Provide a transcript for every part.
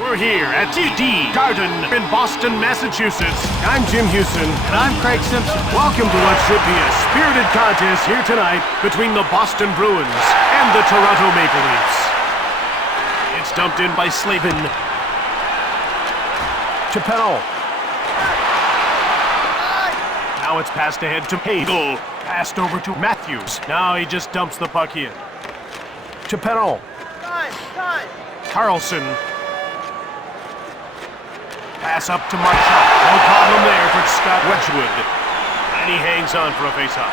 We're here at TD Garden in Boston, Massachusetts. I'm Jim Houston. And I'm Craig Simpson. Welcome to what should be a spirited contest here tonight between the Boston Bruins and the Toronto Maple Leafs. It's dumped in by Slavin. Chappelle. Now it's passed ahead to Hagel. Passed over to Matthews. Now he just dumps the puck in. Chappelle. Carlson. Pass up to Marchand. No problem there for Scott Wedgwood. And he hangs on for a faceoff.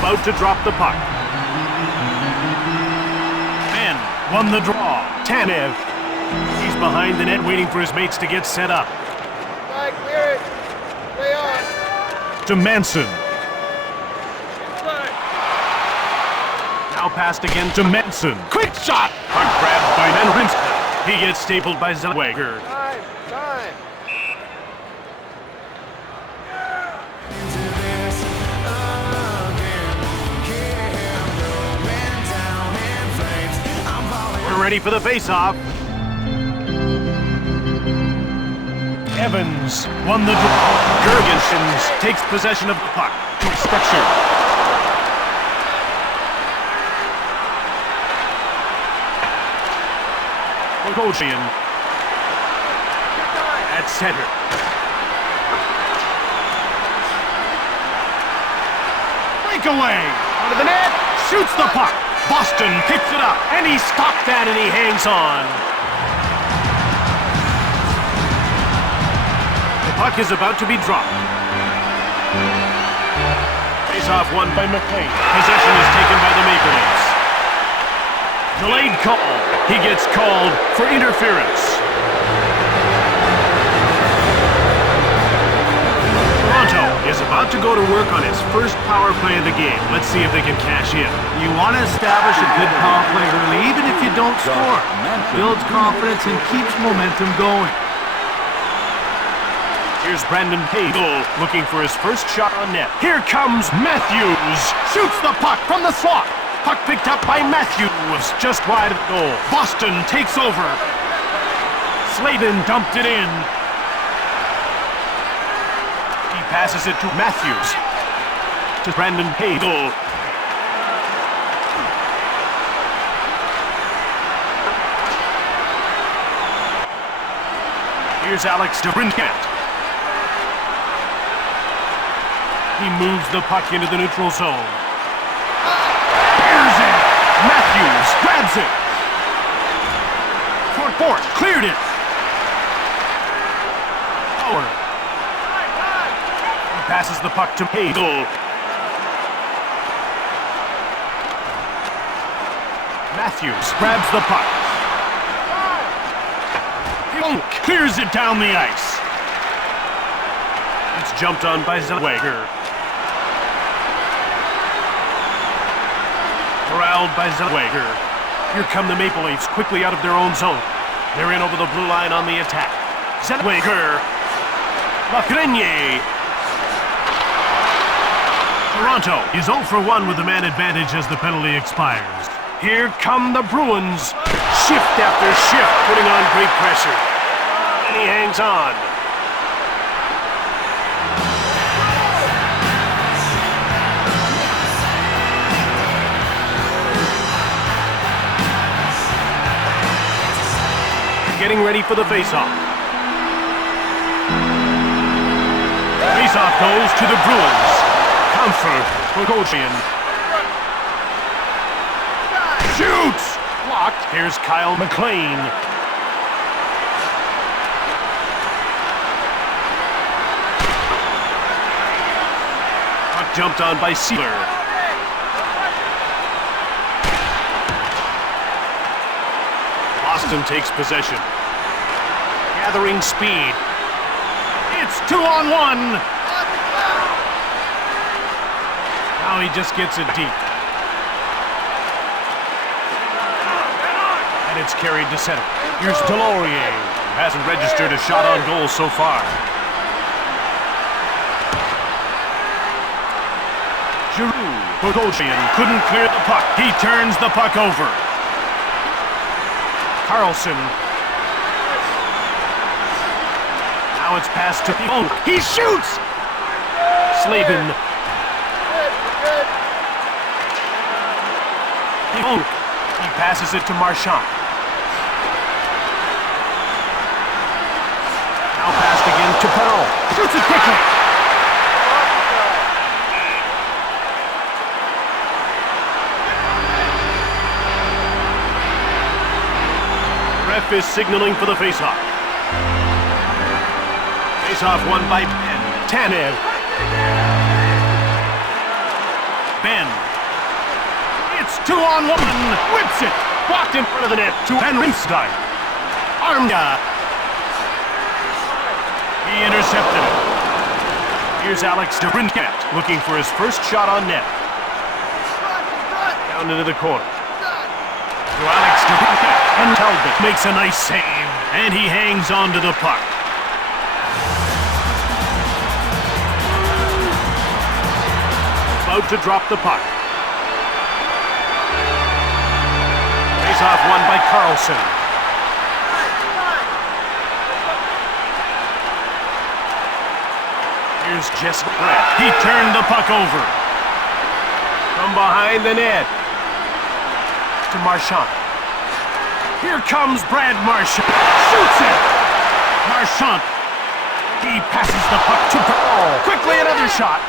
About to drop the puck. Ben won the draw. Tanev. He's behind the net waiting for his mates to get set up. Clear it. Play on. To Manson. Now passed again to Manson. Quick shot! Puck grabbed by Manrinska. He gets stapled by Zellweger. Time. We're ready for the face-off. Evans won the draw. Jurgensen takes possession of the puck. Structure. Bogosian at center. Breakaway! Out of the net! Shoots the puck! Boston picks it up, and he stopped that and he hangs on. The puck is about to be dropped. Face-off won by McLean. Possession is taken by the Maple Leafs. Delayed call. He gets called for interference. Toronto is about to go to work on his first power play of the game. Let's see if they can cash in. You want to establish a good power play early, even if you don't score. Builds confidence and keeps momentum going. Here's Brandon Hagel looking for his first shot on net. Here comes Matthews. Shoots the puck from the slot. Puck picked up by Matthews, just wide of the goal. Boston takes over. Slavin dumped it in. He passes it to Matthews. To Brandon Hagel. Here's Alex DeBrincat. He moves the puck into the neutral zone. Matthews grabs it. Fort cleared it. Howard. He passes the puck to Hagel. Matthews grabs the puck. Clears it down the ice. It's jumped on by Zellweger. Corralled by Zellweger. Here come the Maple Leafs quickly out of their own zone. They're in over the blue line on the attack. Zellweger. Lafreniere. Toronto is 0 for 1 with the man advantage as the penalty expires. Here come the Bruins. Shift after shift, putting on great pressure. And he hangs on. Getting ready for the face-off. Face-off goes to the Bruins. Comfort, Bogosian. Shoots! Blocked. Here's Kyle McLean. Puck jumped on by Sealer. Boston takes possession. Gathering speed. It's 2-on-1. Now he just gets it deep. And it's carried to center. Here's Delorier, who hasn't registered a shot on goal so far. Giroud. Bogosian couldn't clear the puck. He turns the puck over. Carlson. Now it's passed to Oak. He shoots! Slavin. Oak. He passes it to Marchand. Now passed again to Perron. Shoots it quickly. Ref is signaling for the faceoff. Faceoff won by Ben. Tanev. Ben. It's 2-on-1. Whips it. Blocked in front of the net to Van Riemsdyk. Armia. He intercepted it. Here's Alex DeBrincat looking for his first shot on net. Down into the corner. To Alex DeBrincat. And Talbot makes a nice save. And he hangs on to the puck. About to drop the puck. Face-off won by Carlson. Here's Jesse Brett. He turned the puck over. From behind the net. To Marchand. Here comes Brad Marchand. Shoots it! Marchand. He passes the puck to Perron. Quickly another shot.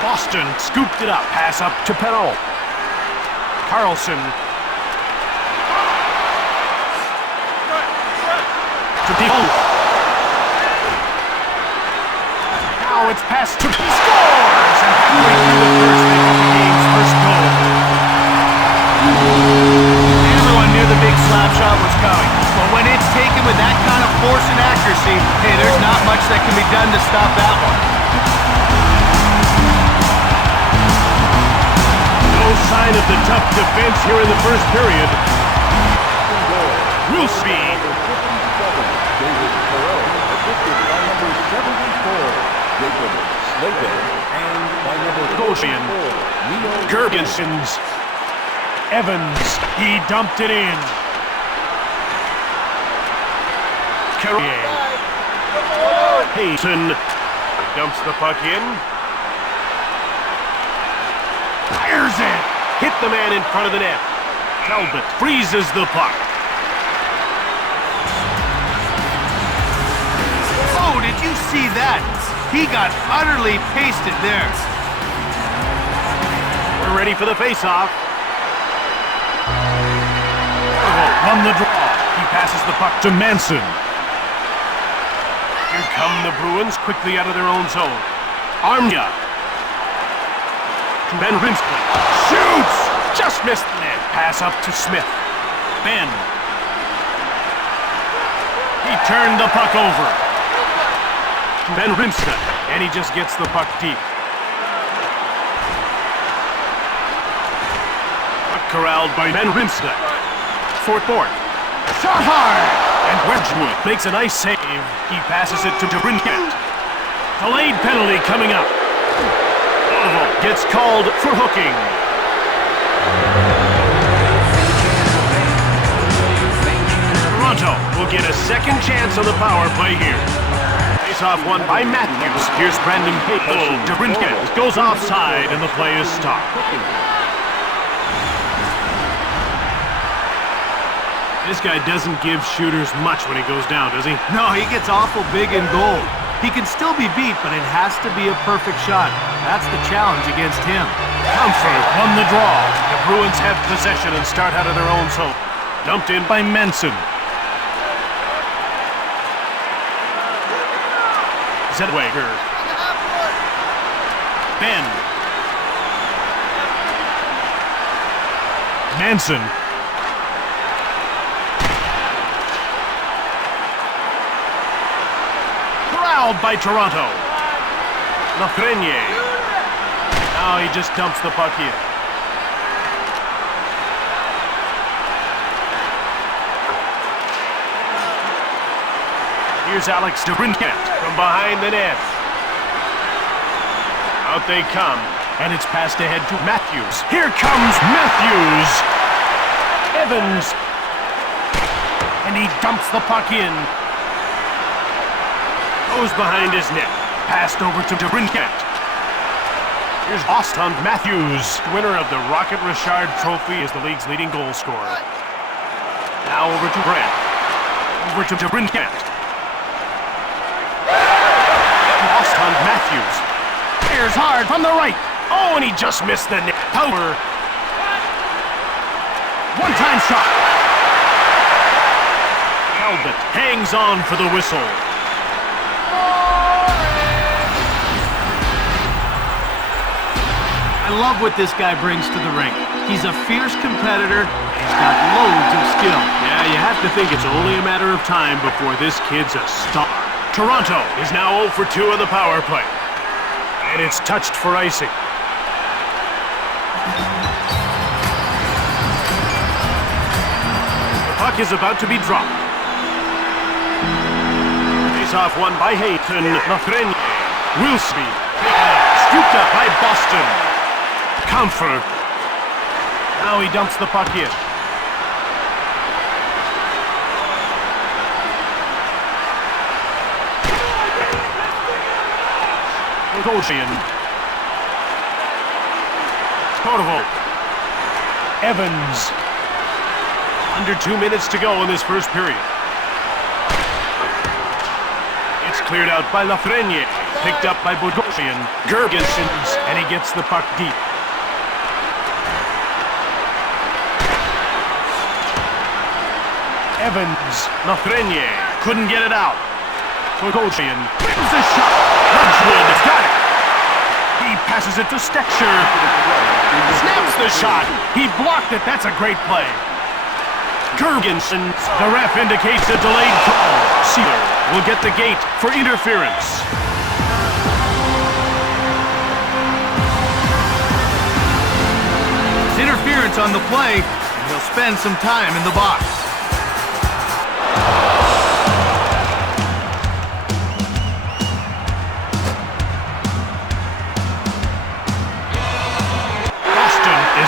Boston scooped it up. Pass up to Perron. Carlson. To Defoe. Now it's passed to... He scores! And halfway through the first, they got the game's first goal. Everyone knew the big slap shot was coming. But when it's taken with that kind of force and accuracy, hey, there's not much that can be done to stop that one. No sign of the tough defense here in the first period. Real speed. David Perron, assisted by number 74, Jacob Slavin, and by number Goshen. 44, Leo Gergensons. Evans. He dumped it in. Carrier. Payton dumps the puck in. Fires it. Hit the man in front of the net. Talbot freezes the puck. Oh, did you see that? He got utterly pasted there. We're ready for the face-off. Won the draw. He passes the puck to Manson. Here come the Bruins quickly out of their own zone. Armia. To Van Riemsdyk. Shoots! Just missed the net. Pass up to Smith. Ben. He turned the puck over. To Van Riemsdyk. And he just gets the puck deep. Puck corralled by Van Riemsdyk. Fort. Shot hard! And Wedgwood makes a nice save. He passes it to DeBrincat. Delayed penalty coming up. Gets called for hooking. Toronto will get a second chance on the power play here. Face-off won by Matthews. Here's Brandon Payton. DeBrincat goes offside and the play is stopped. This guy doesn't give shooters much when he goes down, does he? No, he gets awful big in goal. He can still be beat, but it has to be a perfect shot. That's the challenge against him. Comfort won the draw. The Bruins have possession and start out of their own zone. Dumped in by Manson. Zedwager. Ben. Manson. Corralled by Toronto. Lafreniere. Now he just dumps the puck in. Here's Alex DeBrincat from behind the net. Out they come, and it's passed ahead to Matthews. Here comes Matthews! Evans! And he dumps the puck in. Goes behind his net. Passed over to Brinket. Here's Boston Matthews, winner of the Rocket Richard Trophy, is the league's leading goal scorer. Now over to Brent. Over to Brinket. Boston Matthews. Fires hard from the right. Oh, and he just missed the net. Power. One-time shot. Talbot hangs on for the whistle. I love what this guy brings to the rink. He's a fierce competitor. He's got loads of skill. Yeah, you have to think it's only a matter of time before this kid's a star. Toronto is now 0 for 2 on the power play. And it's touched for icing. The puck is about to be dropped. Face-off won by Hayton. Lafreniere. Wilsby. Scooped up by Boston. Comfort. Now he dumps the puck in. Tor-Bos. Tor-Bos. Evans. Under 2 minutes to go in this first period. It's cleared out by Lafreniere. Picked up by Bogosian. Gergensons. And he gets the puck deep. Evans. Lafreniere. Couldn't get it out. Bogosian. Wins the shot. Ledgewood got it. He passes it to Stecher. Snaps the shot. He blocked it. That's a great play. Gergensen. The ref indicates a delayed call. Sealer will get the gate for interference. It's interference on the play, and he'll spend some time in the box.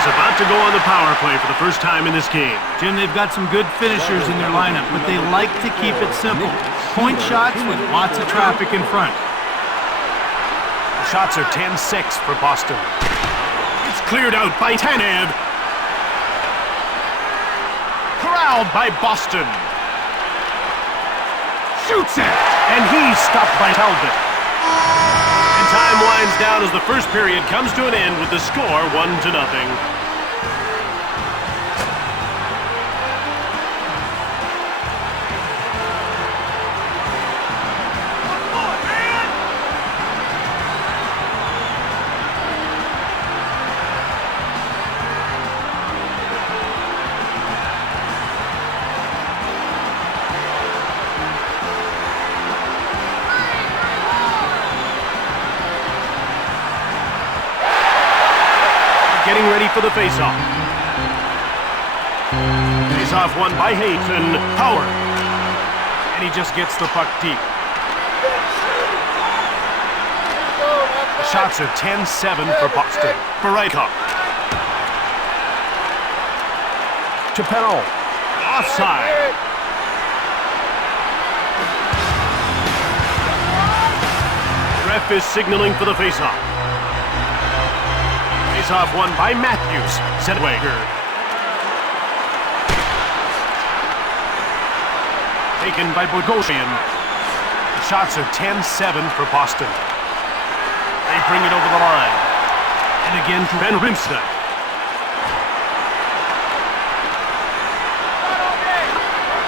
About to go on the power play for the first time in this game. Jim, they've got some good finishers in their lineup, but they like to keep it simple. Point shots with lots of traffic in front. The shots are 10-6 for Boston. It's cleared out by Tanev. Corralled by Boston. Shoots it! And he's stopped by Talbot. And time winds down as the first period comes to an end with the score 1-0. Getting ready for the face-off. Face-off won by Hayton. Power. And he just gets the puck deep. The shots are 10-7 for Boston. Barikov. To Perron. Offside. Ref is signaling for the face-off. Face-off won by Matthews. Zedwager. Taken by Bogosian. The shots are 10-7 for Boston. They bring it over the line. And again to Ben Rimstad.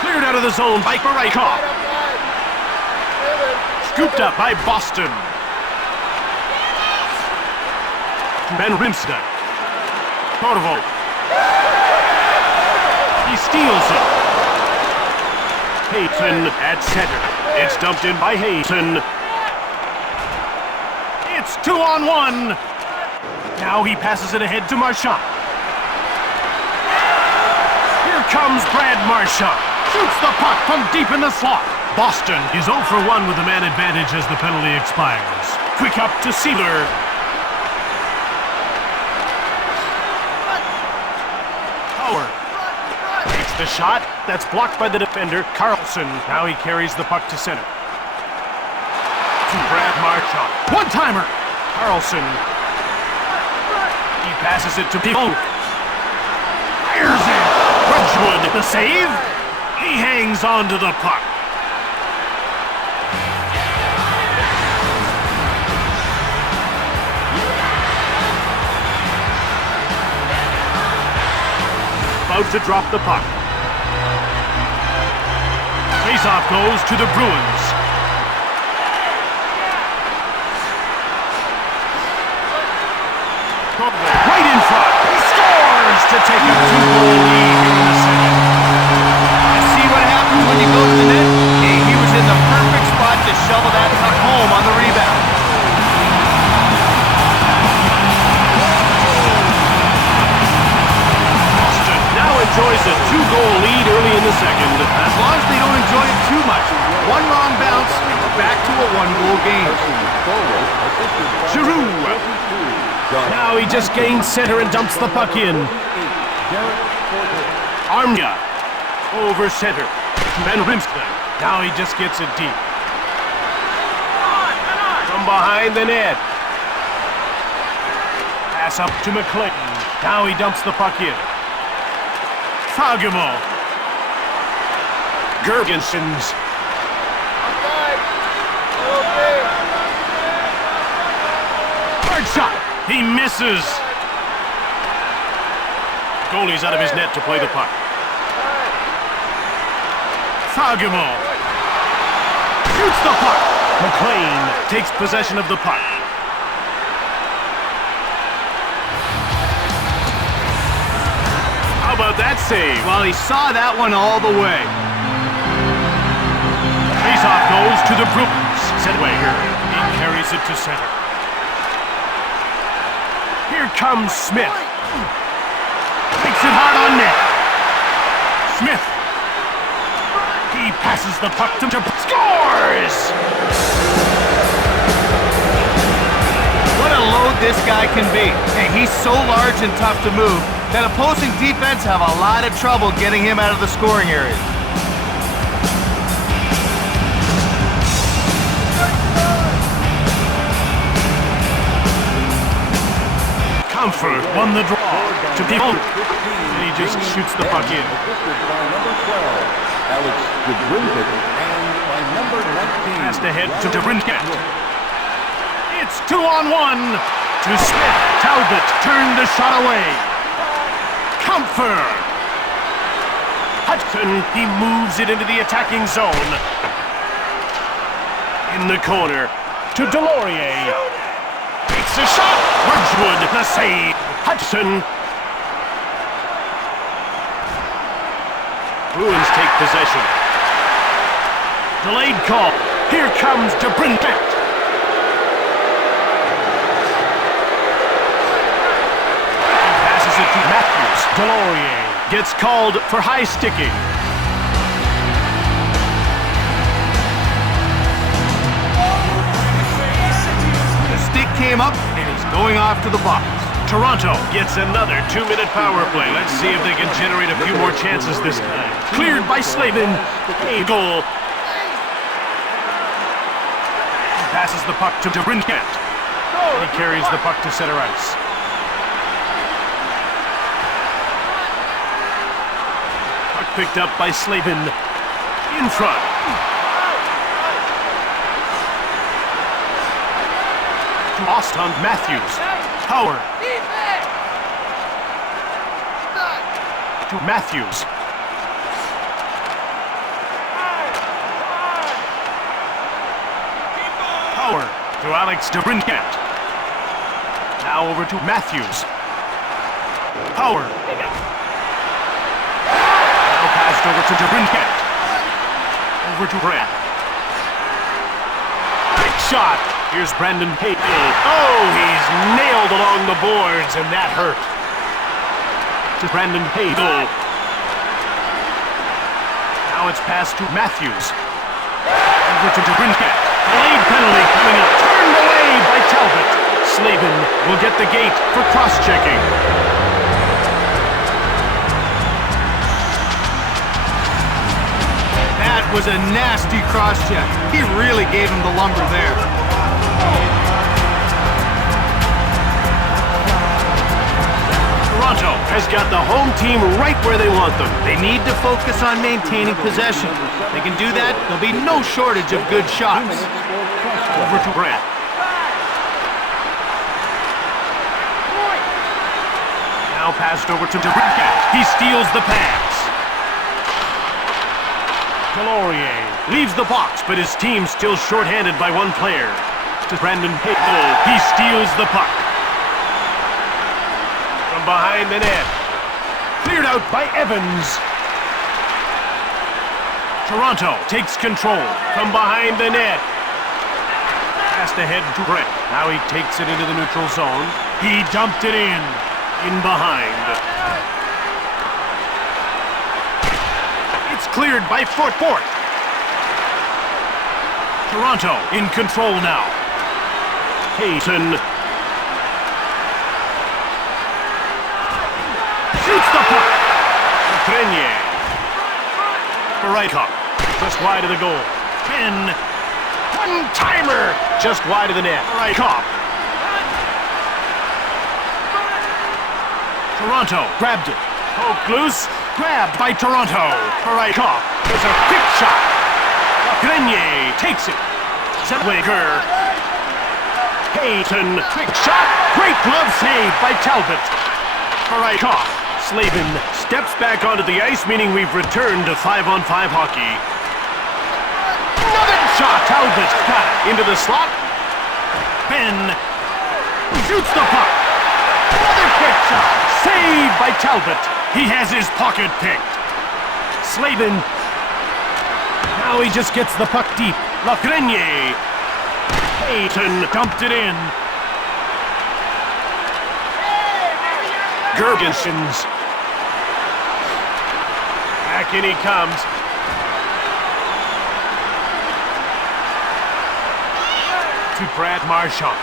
Cleared out of the zone by Barikov. Scooped up by Boston. Ben Rimstad. Tor-Bos. He steals it. Hayton at center. It's dumped in by Hayton. It's 2-on-1. Now he passes it ahead to Marchand. Here comes Brad Marchand. Shoots the puck from deep in the slot. Boston is 0 for 1 with the man advantage as the penalty expires. Quick up to Sealer. The shot, that's blocked by the defender, Carlson. Now he carries the puck to center. To Brad Marchand. One-timer! Carlson. He passes it to Pivot. Fires it! Wedgwood, the save. He hangs on to the puck. About to drop the puck. Faceoff goes to the Bruins. Right in front. He scores to take a 2-goal lead in the second. I see what happens when you go to the net. Hey, he was in the perfect spot to shovel that puck home on the rebound. Boston now enjoys a 2-goal lead early in the second. As long as they don't enjoy it too much. One wrong bounce, and we're back to a 1-goal game. Giroux. Now he just gains center and dumps the puck in. Armia over center. Van Riemsdyk. Now he just gets it deep. From behind the net. Pass up to McLean. Now he dumps the puck in. Fagemo. Gergensons. Hard shot. He misses. Goalie's out of his net to play the puck. Fagemo. Shoots the puck. McLean takes possession of the puck. How about that save? Well, he saw that one all the way. Faceoff goes to the Bruins. Setwager. He carries it to center. Here comes Smith. Makes it hard on net. Smith. He passes the puck to scores! What a load this guy can be. Hey, he's so large and tough to move that opposing defense have a lot of trouble getting him out of the scoring area. Comfort won the draw to Pivot. And he just shoots the puck in. Alex DeBrincat and by number 19. Passed ahead to DeBrincat. It's 2-on-1 to Smith. Talbot turned the shot away. Comfort. Hudson, he moves it into the attacking zone. In the corner to Delorier. Takes a shot. Wedgwood, the save. Hudson. Bruins take possession. Delayed call. Here comes DeBrincat. He passes it to Matthews. Delorier gets called for high sticking. The stick came up, and he's going off to the box. Toronto gets another 2-minute power play. Let's see if they can generate a few more chances this time. Cleared by Slavin. A goal. He passes the puck to DeBrincat. He carries the puck to center ice. Puck picked up by Slavin. In front. To Austin Matthews. Power. To Matthews. Power to Alex DeBrincat. Now over to Matthews. Power. Now passed over to DeBrincat. Over to Brad. Big shot. Here's Brandon Payton. Oh, he's nailed along the boards, and that hurt. To Brandon Payton. Now it's passed to Matthews. Over to DeBrincat. Delayed penalty coming up. Turned away by Talbot. Slavin will get the gate for cross-checking. That was a nasty cross-check. He really gave him the lumber there. Toronto has got the home team right where they want them. They need to focus on maintaining possession. They can do that, there'll be no shortage of good shots. Over to Brett. Now passed over to Dubravka. He steals the pass. Delorier leaves the box, but his team's still shorthanded by one player. To Brandon Hagel. He steals the puck. From behind the net. Cleared out by Evans. Toronto takes control from behind the net. Passed ahead to Brett. Now he takes it into the neutral zone. He dumped it in behind. It's cleared by Fort. Toronto in control now. Hayton shoots the puck. Grenier. Right-hook. Just wide of the goal. Ben. One-timer. Just wide of the net. Right-hook. Toronto grabbed it. Poked loose. Grabbed by Toronto. Right-hook. There's a quick shot. Grenier takes it. Zellweger. Hayton. Quick shot. Great glove save by Talbot. Right-hook. Slavin steps back onto the ice, meaning we've returned to 5-on-5 hockey. Another shot! Talbot got it into the slot. Ben shoots the puck. Another quick shot. Saved by Talbot. He has his pocket picked. Slavin. Now he just gets the puck deep. Lafreniere. Hayton dumped it in. Gergensen's. Back in he comes. To Brad Marchand.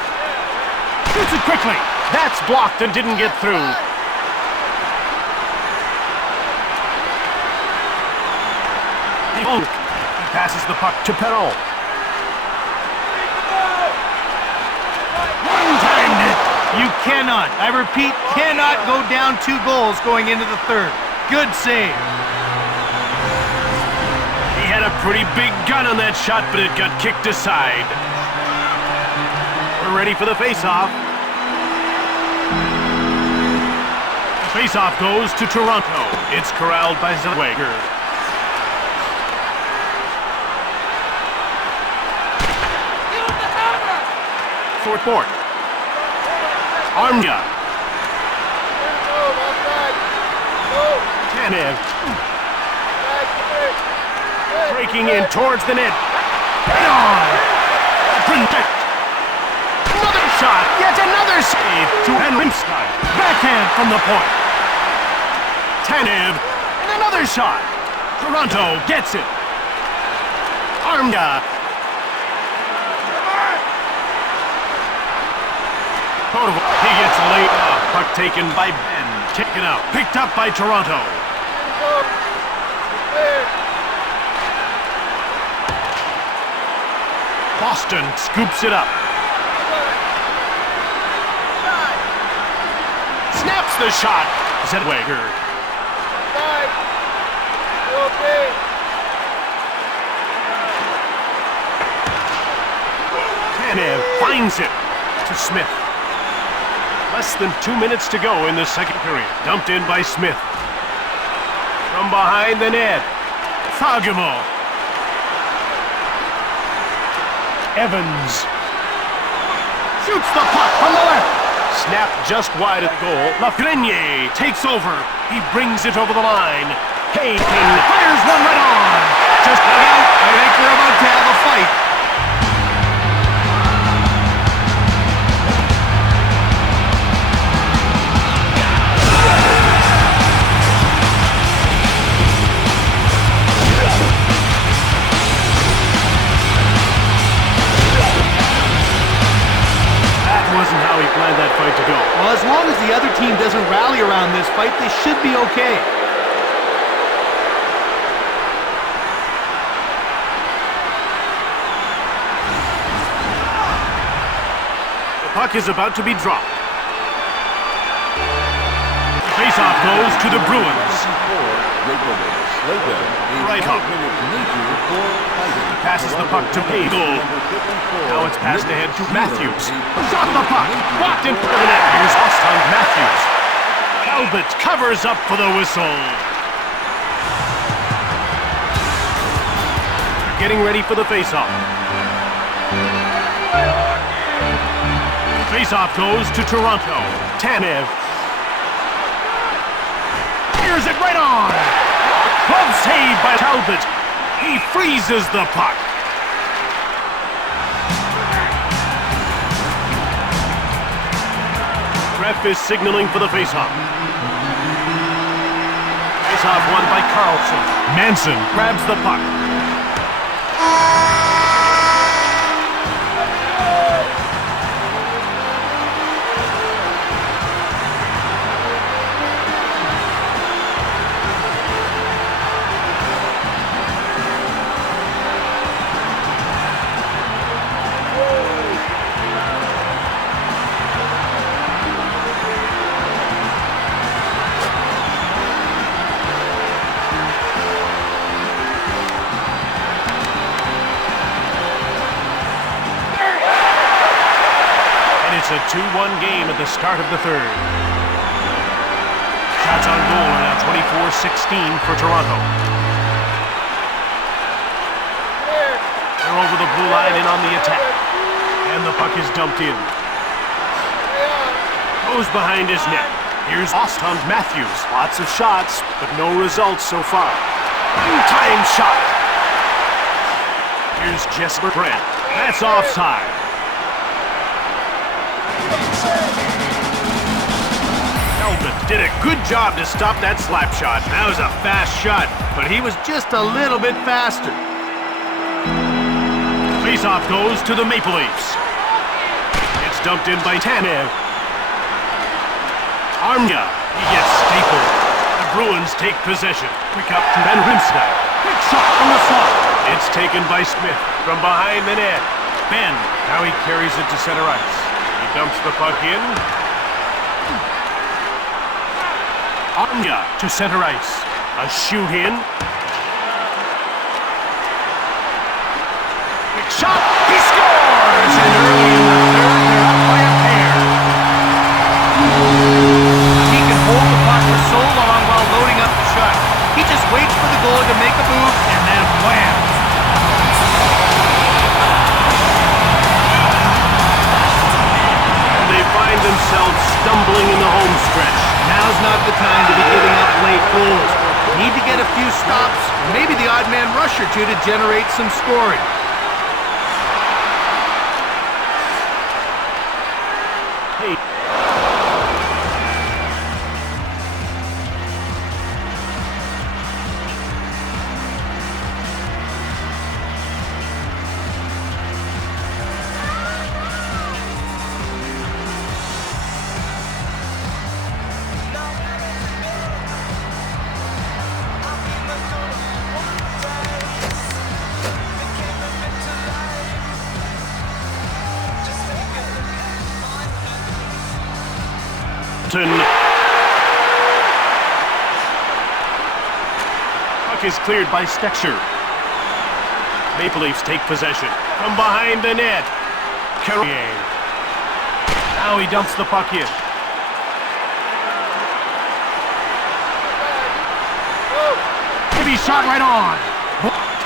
Shoots it quickly. That's blocked and didn't get through. He passes the puck to Perron. One-timed it. You cannot, I repeat, cannot go down 2 goals going into the third. Good save. He had a pretty big gun on that shot, but it got kicked aside. We're ready for the face-off. The face-off goes to Toronto. It's corralled by Zellweger. Fort. Armia. Tanev. Breaking in towards the net. Head on. Protect. Another shot. Yet another save to Henrimstein. Backhand from the point. Tanev. And another shot. Toronto gets it. Armia. He gets laid off. Puck taken by Ben. Taken out. Picked up by Toronto. Boston scoops it up. Snaps the shot. Zellweger. Tanev finds it to Smith. Less than 2 minutes to go in the second period. Dumped in by Smith. From behind the net. Fagemo. Evans. Shoots the puck from the left. Snapped just wide of the goal. Lafreniere takes over. He brings it over the line. Hayton fires one right on. Just look out. I think we're about to have a fight. Wasn't how he planned that fight to go. Well, as long as the other team doesn't rally around this fight, they should be okay. Puck is about to be dropped. Face-off goes to the Bruins. Right up. Passes the puck to Hagel. Now it's passed ahead to Matthews. Shot the puck. Blocked in front of the net. Here's Austin Matthews. Talbot covers up for the whistle. They're getting ready for the face-off. Face-off goes to Toronto. Tanev. Here's it right on. Glove save by Talbot. He freezes the puck. Ref is signaling for the faceoff. Faceoff won by Carlson. Manson grabs the puck. It's a 2-1 game at the start of the third. Shots on goal are now 24-16 for Toronto. They're over the blue line and on the attack. And the puck is dumped in. Goes behind his net. Here's Austin Matthews. Lots of shots, but no results so far. One-time shot. Here's Jesper Brandt. That's offside. Talbot did a good job to stop that slap shot. That was a fast shot, but he was just a little bit faster. Faceoff goes to the Maple Leafs. It's dumped in by Tanev. Armia. He gets stapled. The Bruins take possession. Quick up to Ben Rimstad. Quick shot from the slot. It's taken by Smith from behind the net. Ben. Now he carries it to center ice. He dumps the puck in. Armia to center ice. A shoot in. Quick shot. He scores! And early in the third, they're up by a pair. He can hold the puck for so long while loading up the shot. He just waits for the goalie to make a move, and then wham! They find themselves stumbling in the home stretch. Now's not the time to be giving up late goals. Need to get a few stops, maybe the odd man rush or two to generate some scoring. Hey. Puck is cleared by Stecher. Maple Leafs take possession from behind the net. Carrier. Now he dumps the puck in. Heavy shot right on.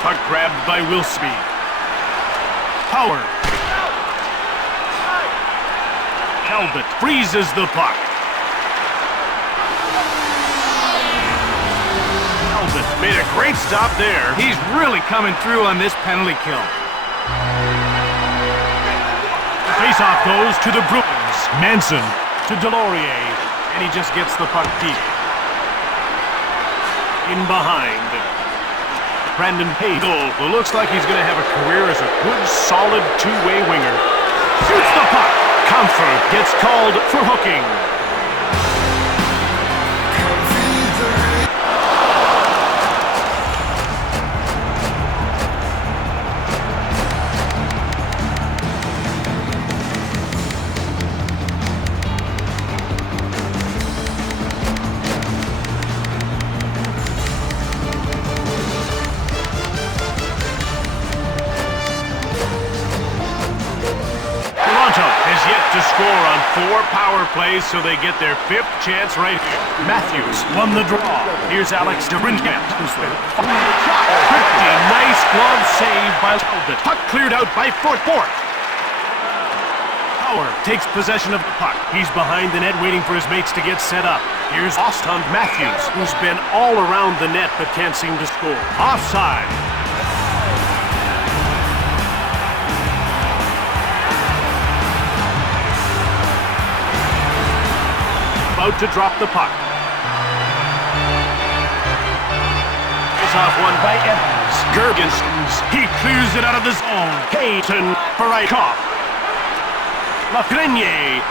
Puck grabbed by Wilsby. Power. Talbot freezes the puck. Talbot made a great stop there. He's really coming through on this penalty kill. The faceoff goes to the Bruins. Manson to Delorier, and he just gets the puck deep. In behind. Brandon Hagel, who looks like he's going to have a career as a good, solid two-way winger. Shoots the puck. Comfort gets called for hooking. 4 power plays, so they get their 5th chance right here. Matthews won the draw. Here's Alex DeBrincat, who's been pretty nice glove save by Talbot. Puck cleared out by Fort. Power takes possession of the puck. He's behind the net waiting for his mates to get set up. Here's Austin Matthews, who's been all around the net but can't seem to score. Offside. About to drop the puck. Is off one by Evans. Gergensen, he clears it out of the zone. Payton for Eichhoff. Lafreniere.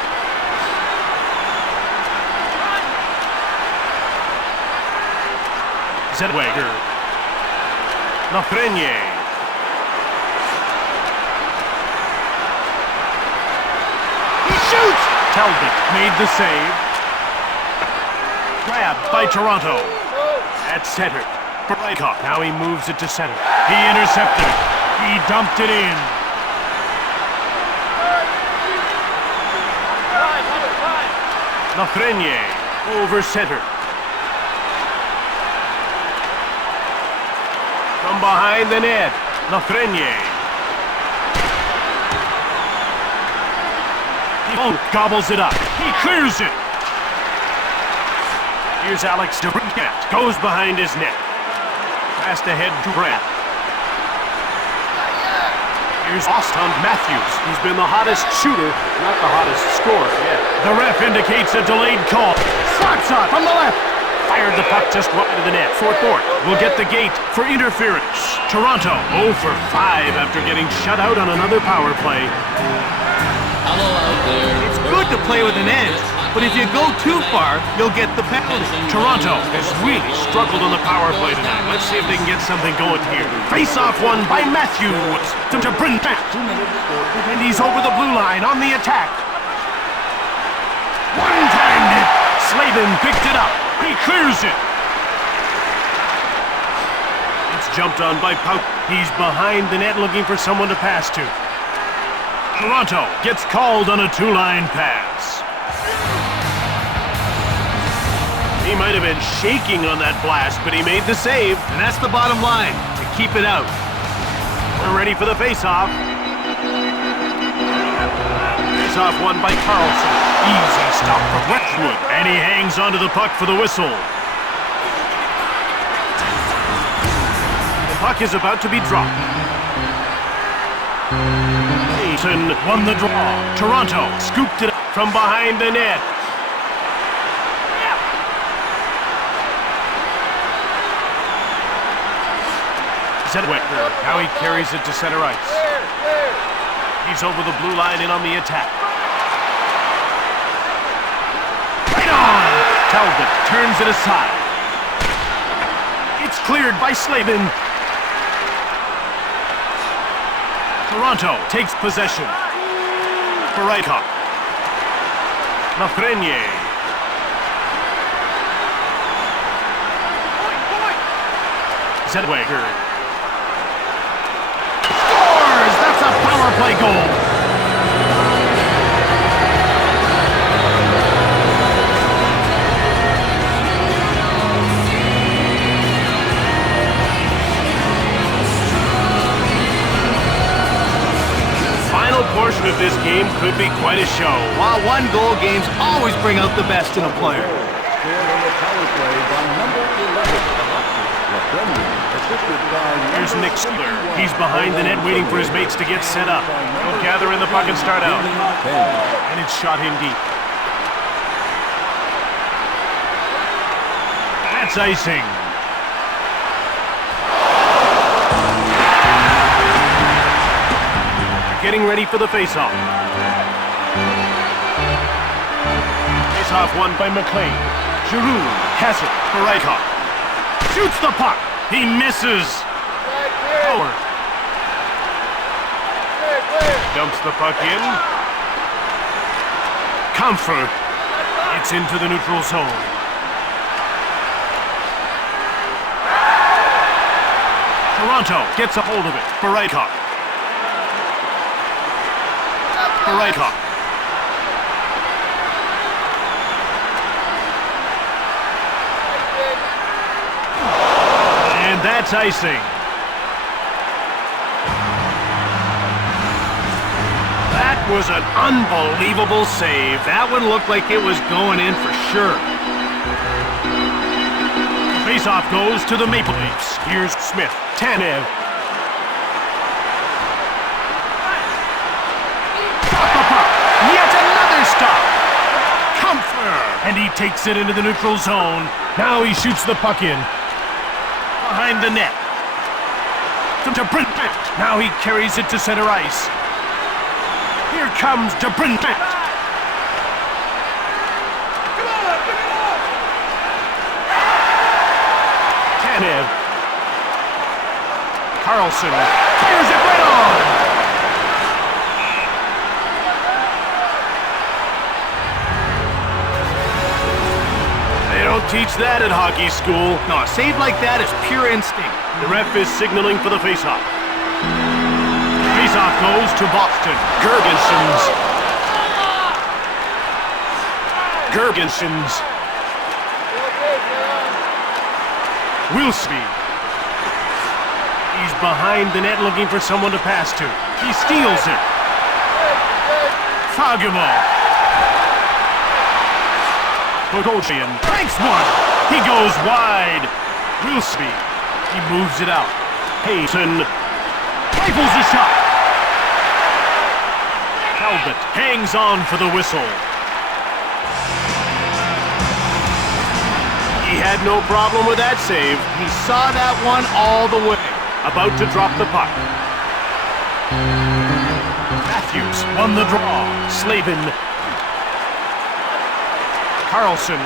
Zedwager. Lafreniere. He shoots! Talbot made the save. Grabbed by Toronto. At center. For Eichhoff. Now he moves it to center. He intercepted it. He dumped it in. Lafreniere over center. From behind the net, Lafreniere. Oh, gobbles it up. He clears it. Here's Alex DeBrincat. Goes behind his net. Passed ahead to Brad. Here's Austin Matthews. He's been the hottest shooter, not the hottest scorer yet. The ref indicates a delayed call. Slot shot from the left. Fired the puck just wide of the net. Fort will get the gate for interference. Toronto 0 for 5 after getting shut out on another power play. Hello out there. It's good to play with an edge, but if you go too far, you'll get the penalty. Toronto has really struggled on the power play tonight. Let's see if they can get something going here. Face-off won by Matthews to Brincat. And he's over the blue line on the attack. One-timed it. Slavin picked it up. He clears it. It's jumped on by Pout. He's behind the net looking for someone to pass to. Toronto gets called on a 2-line pass. He might have been shaking on that blast, but he made the save. And that's the bottom line, to keep it out. We're ready for the face-off. Face-off won by Carlson. Easy stop from Westwood. And he hangs onto the puck for the whistle. The puck is about to be dropped. Payton won the draw. Toronto scooped it up from behind the net. Zedwager. Now he carries it to center ice. He's over the blue line and on the attack. Right on! Talbot turns it aside. It's cleared by Slavin. Toronto takes possession. For Eichhoff. Lafreniere. Zedwager. That's a power play goal. Final portion of this game could be quite a show. While one-goal games always bring out the best in a player. Scored on the power play by number 11. Here's Nick Siller. He's behind the net waiting for his mates to get set up. He'll gather in the puck and start out. And it's shot in deep. That's icing. Getting ready for the face-off. Face-off won by McLean. Giroux has it for Eichhoff. Shoots the puck. He misses. Howard. Dumps the puck in. Comfort. It's into the neutral zone. Toronto gets a hold of it for Eichhoff. That's icing. That was an unbelievable save. That one looked like it was going in for sure. Face-off goes to the Maple Leafs. Here's Smith. Tanev. Got the puck. Yet another stop. Comfer. And he takes it into the neutral zone. Now he shoots the puck in. Behind the net. To Brent. Now he carries it to center ice. Here comes Brent. Tanev. Carlson fires it right on. They don't teach that at hockey school. No, a save like that is pure instinct. The ref is signaling for the faceoff. Faceoff goes to Boston. Gergensons. Wilsby. He's behind the net looking for someone to pass to. He steals it. Fagemo. Bogosian breaks one. He goes wide. Wilsby. He moves it out. Payton rifles a shot. Talbot hangs on for the whistle. He had no problem with that save. He saw that one all the way. About to drop the puck. Matthews won the draw. Slavin. Carlson.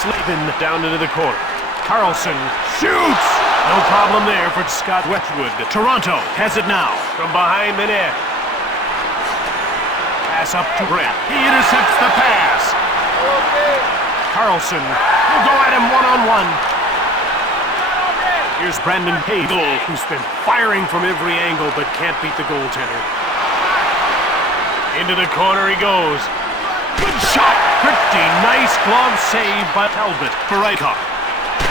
Slavin down into the corner. Carlson shoots! No problem there for Scott Westwood. Toronto has it now from behind the net. Pass up to Brett. He intercepts the pass. Carlson will go at him one-on-one. Here's Brandon Hagel, who's been firing from every angle but can't beat the goaltender. Into the corner he goes. Good shot! Pretty nice glove save by Talbot for Reichhoff.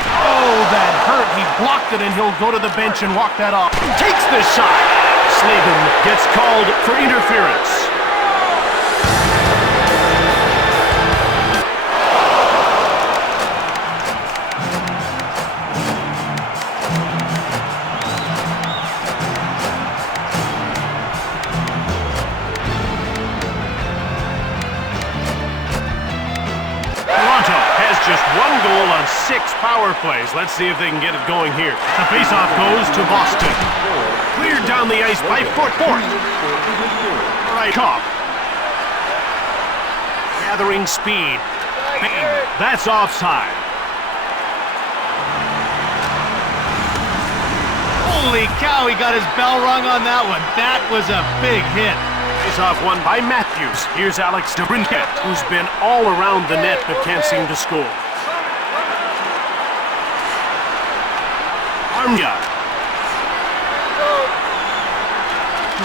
Oh, that hurt. He blocked it and he'll go to the bench and walk that off. Takes the shot. Slavin gets called for interference. Just one goal on 6 power plays. Let's see if they can get it going here. The faceoff goes to Boston. Cleared down the ice by Fort. Reichhoff. Gathering speed. Bang. That's offside. Holy cow, he got his bell rung on that one. That was a big hit. Faceoff won by Matthews. Here's Alex DeBrincat, who's been all around the net but can't seem to score. Armia.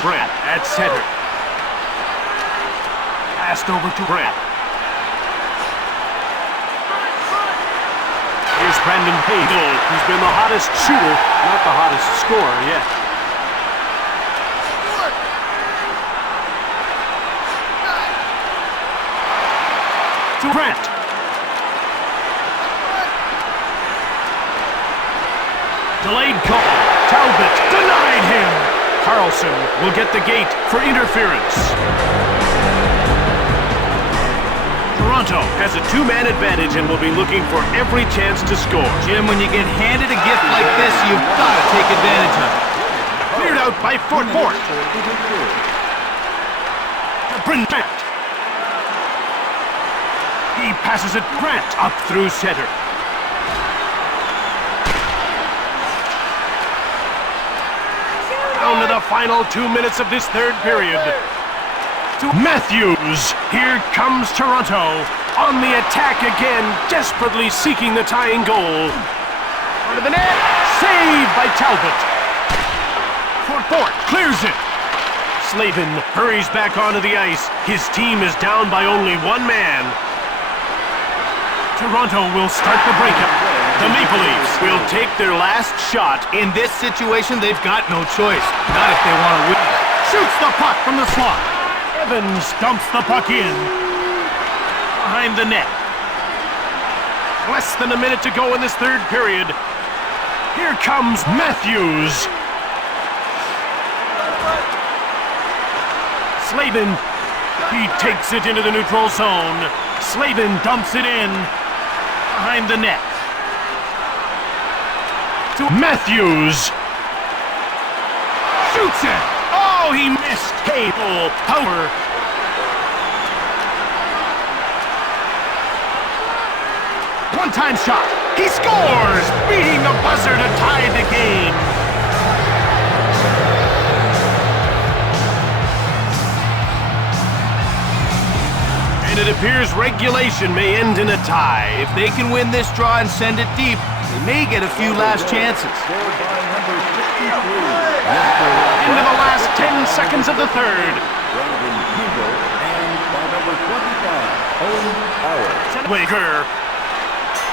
Brett at center. Passed over to Brett. Here's Brandon Hagel, who's been the hottest shooter, not the hottest scorer yet. To Brett. Delayed call. Talbot denied him. Carlson will get the gate for interference. Toronto has a 2-man advantage and will be looking for every chance to score. Jim, when you get handed a gift like this, you've got to take advantage of it. Cleared out by Fort. Brent. He passes it Grant up through center. Down to the final 2 minutes of this third period. To Matthews. Here comes Toronto on the attack again, desperately seeking the tying goal. Under the net, saved by Talbot. Fort clears it. Slavin hurries back onto the ice. His team is down by only 1 man. Toronto will start the breakup. The Maple Leafs will take their last shot. In this situation, they've got no choice. Not if they want to win. Shoots the puck from the slot. Evans dumps the puck in. Behind the net. Less than a minute to go in this third period. Here comes Matthews. Slavin, he takes it into the neutral zone. Slavin dumps it in. Behind the net. To Matthews. Shoots it. Oh, he missed. Cable power. One-time shot. He scores, beating the buzzer to tie the game. And it appears regulation may end in a tie. If they can win this draw and send it deep, they may get a few last chances. Into the last 10 seconds of the third. Waker.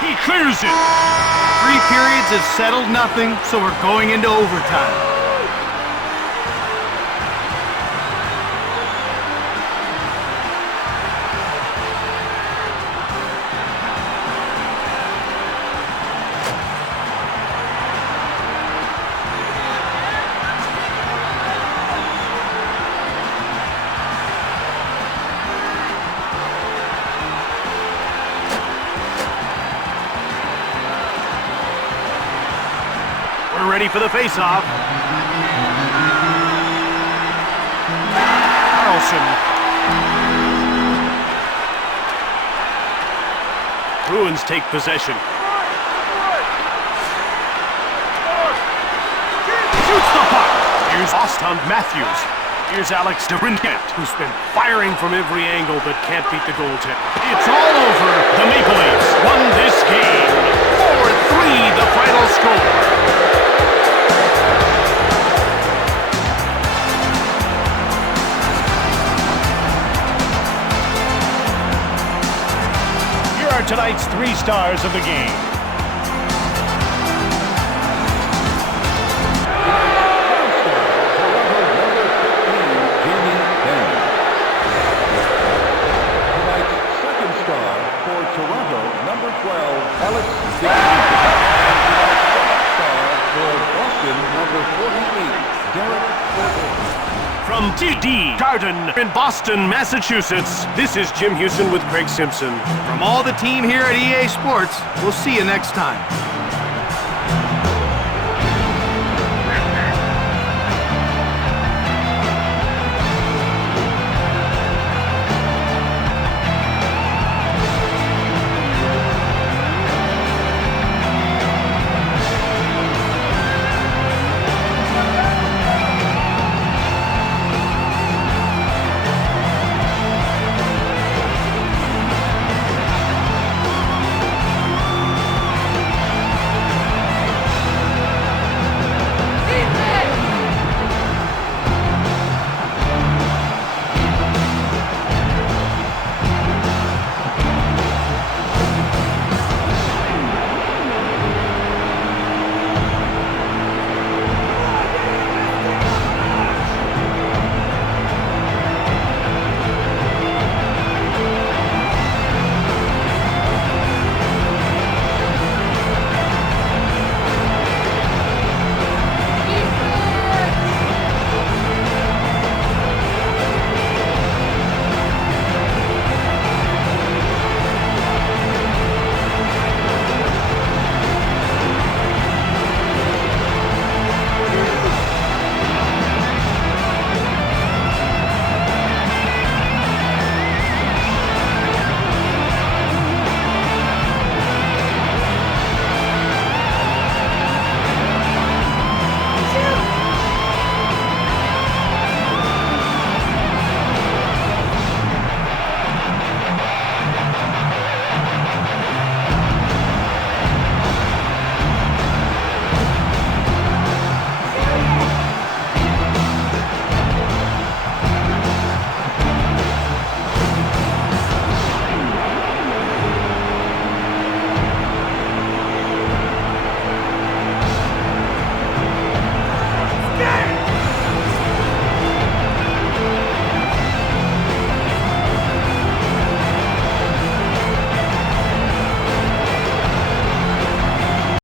He clears it. 3 periods have settled nothing, so we're going into overtime. We're ready for the face-off. Carlson. Bruins take possession. Shoots the puck. Here's Austin Matthews. Here's Alex DeBrincat, who's been firing from every angle but can't beat the goaltender. It's all over. The Maple Leafs won this game. 4-3 the final score. Tonight's 3 stars of the game. Second star for Toronto, number 12, Alex for Boston, number 48, Derek Tor-Bos. From TD Garden in Boston, Massachusetts, this is Jim Houston with Craig Simpson. From all the team here at EA Sports, we'll see you next time.